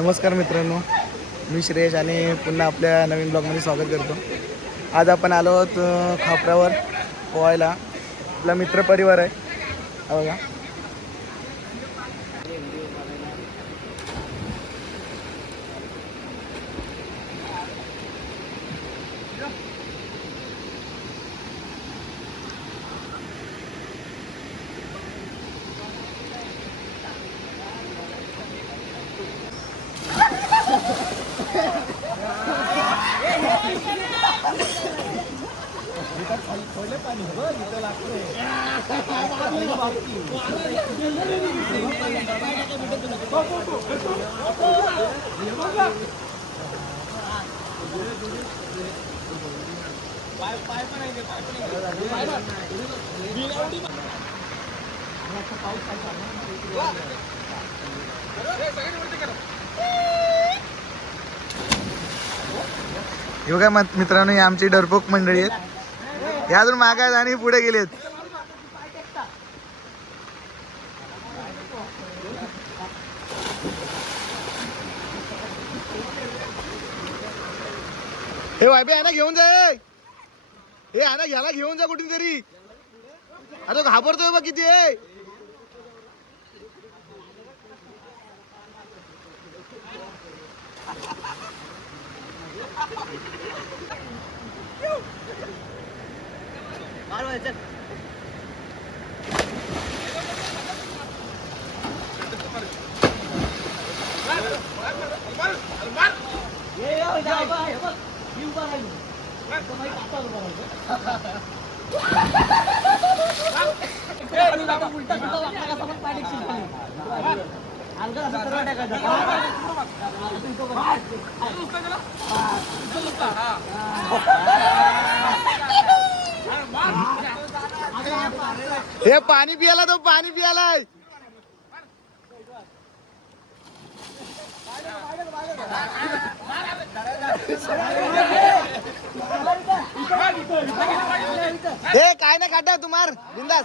नमस्कार मित्रांनो मी श्रेयश आणि पुन्हा आपल्या नवीन ब्लॉगमध्ये स्वागत करतो. आज आपण आलो आहोत खापरावर पोहायला. आपला मित्रपरिवार आहे. बघा. योगा मत- मित्रांनो आमची डरपोक मंडळी आहेत. या अजून मागे आहेत आणि पुढे गेलेत. हे वायबे आहे ना घेऊन जा हे. हे आहे ना घेऊन जा कुठे तरी अरे घाबरतोय बा किती आहे हे पाणी पियाला तो पाणी पियालाय हे काय नाही काटा तुम्हाला बिंदास.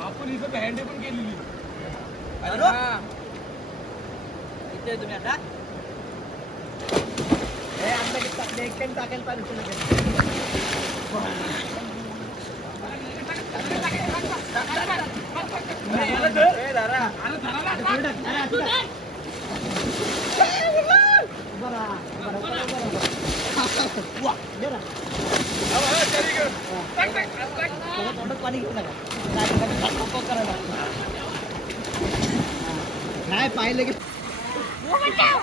आपण इथं हँडी पण केलेली इथे तुम्ही आता. हे पाहिजे पाणी घेऊ नका. नाही पाहिलं की Yeah.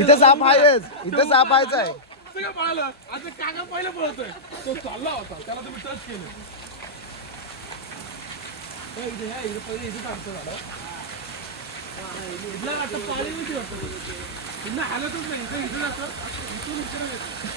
इथं साप आहेच. इथं साप आहेच आहे. सगळं पळालं आता काका पहिलं पळतोय. तो चालला होता. त्याला तुम्ही टच केलं. हे इथे हे इथे पहिले इथे थांबतो झालं इथला वाटतं पाणी नव्हती वाटतं. हालतच नाही. इथं इथं जातं. इथून इकडे येतं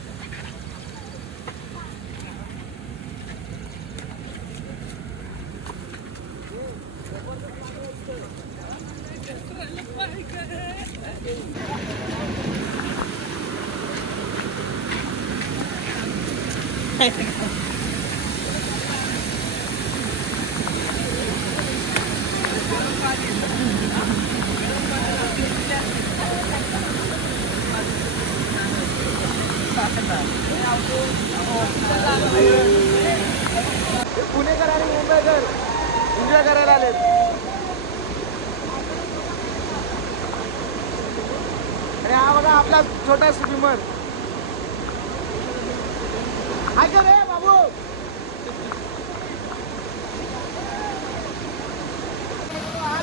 पुणेकर आणि मुंबईकर एन्जॉय करायला आलेत आणि हा बघा आपला छोटा स्विमर. आज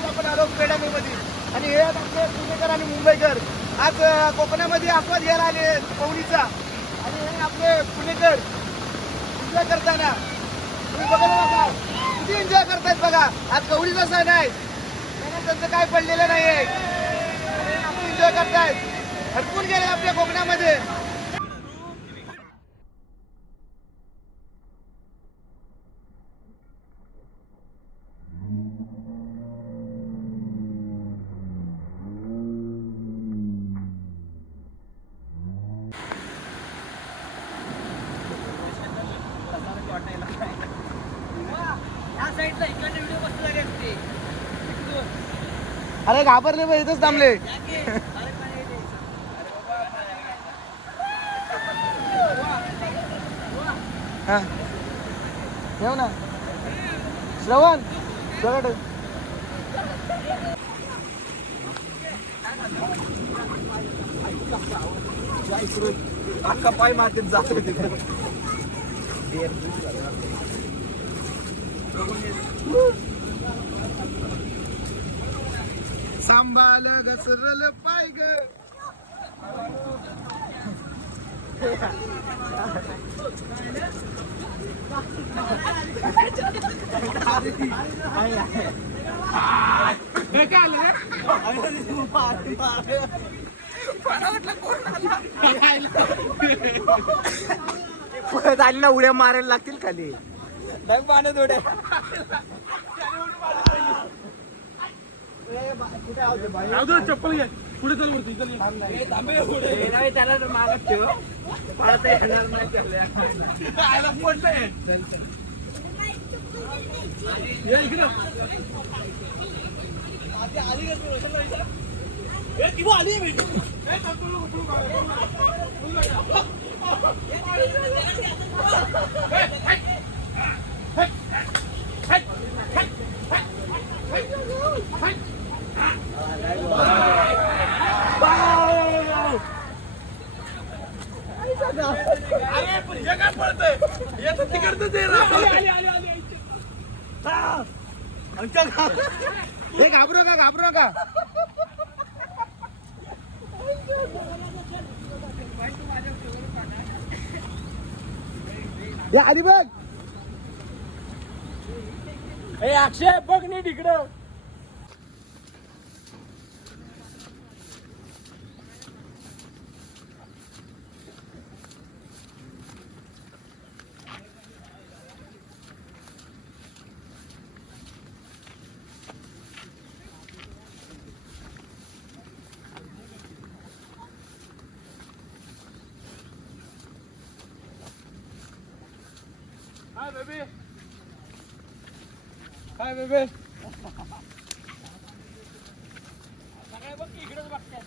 आपण आलो पेडामीमध्ये आणि हे आमचे पुणेकर आणि मुंबईकर. आज कोकणामध्ये आस्वाद घ्यायला आले आहेत पवनीचा. आणि हे आपले पुणेकर. एन्जॉय करताना. तुम्ही बघा बघा किती एन्जॉय करतायत बघा. आज कवडीचा सण आहे. त्यांचं काय पडलेलं नाही आहे एन्जॉय करतायत. हरपून गेले आपल्या कोकणामध्ये. अरे घाबरले बा इथंच थांबले. हा. ठेव ना. श्रवण दगड अख्खा पाय मातीत जातो. तिकडे सांभाळ घसरल पाय ग. परत आली ना उड्या मारायला लागतील खाली. नाही पाण्यात उड्या. राहू चप्पल घे पुढे चल वरती. त्याला मागत ठेव पळत येणार नाही आयला पडलंय. ये हे ते हे घाबरू नका घाबरू नका. हे आधी बघ. हे अक्षय बघ नीट इकडं. हाय बेबी हाय बेबी सगळे बघ की इकडेच बघतात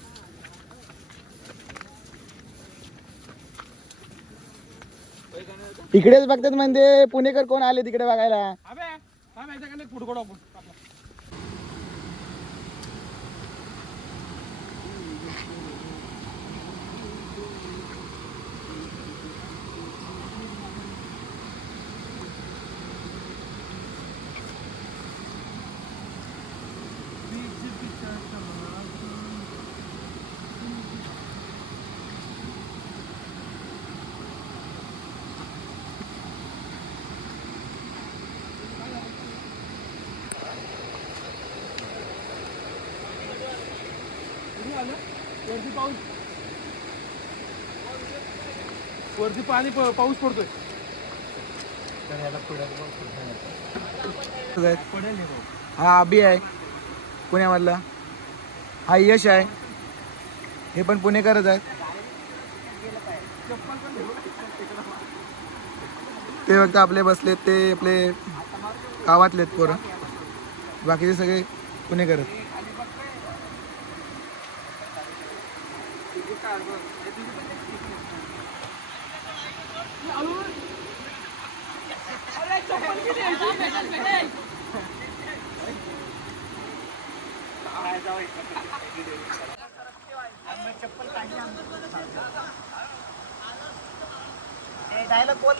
इकडेच बघतात म्हणजे पुणेकर कोण आले तिकडे बघायला? अबे काय माहिती का नाही फुट आपण. वरती पाऊस. वरती पाणी पाऊस पडतोय. हा अभि आहे. पुण्यामधला. हा यश आहे. हे पण पुणेकरच आहेत ते फक्त आपले बसलेत ते आपले गावातलेत पोरं. बाकीचे सगळे पुणेकर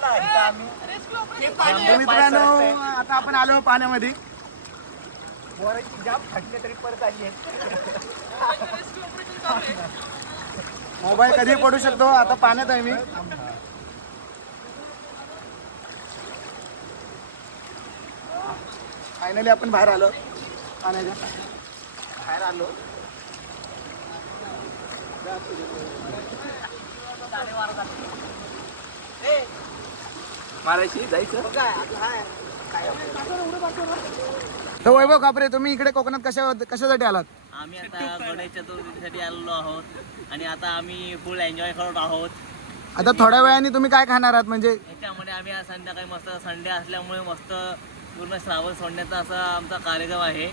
आहेत. तर मित्रांनो आता आपण आलो पाण्यामध्ये. जाम फाटले तरी परत आली मोबाईल कधी पडू शकतो? आता पाण्यात आहे मी. फायनली आपण बाहेर आलो. बाहेर आलो. मारायची जायचं. तर वैभव कापरे तुम्ही इकडे कोकणात कशा कशासाठी आलात? आम्ही आता गणेश चतुर्थीसाठी आलेलो आहोत आणि आता आम्ही फुल एन्जॉय करत आहोत. आता थोड्या वेळाने तुम्ही काय खाणार आहात? म्हणजे याच्यामध्ये आम्ही आज संध्याकाळी मस्त संडे असल्यामुळे मस्त पूर्ण श्रावण सोडण्याचा असा आमचा कार्यक्रम आहे.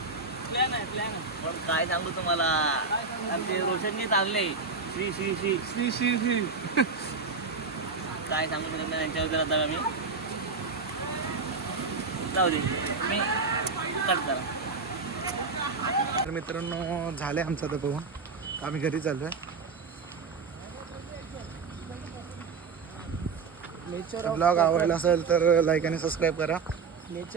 प्लॅन आहे प्लॅन पण काय सांगू तुम्हाला? आमचे रोशनजी चालले श्री श्री श्री. श्री श्री श्री. काय सांगू शकत नाही त्यांच्याबद्दल आता आम्ही? जाऊ दे. मी कट करा. तर मित्रांनो झाले आमचं आता बघून. आम्ही घरी चाललोय. ब्लॉग आवडला असेल तर लाईक आणि सबस्क्राईब करा.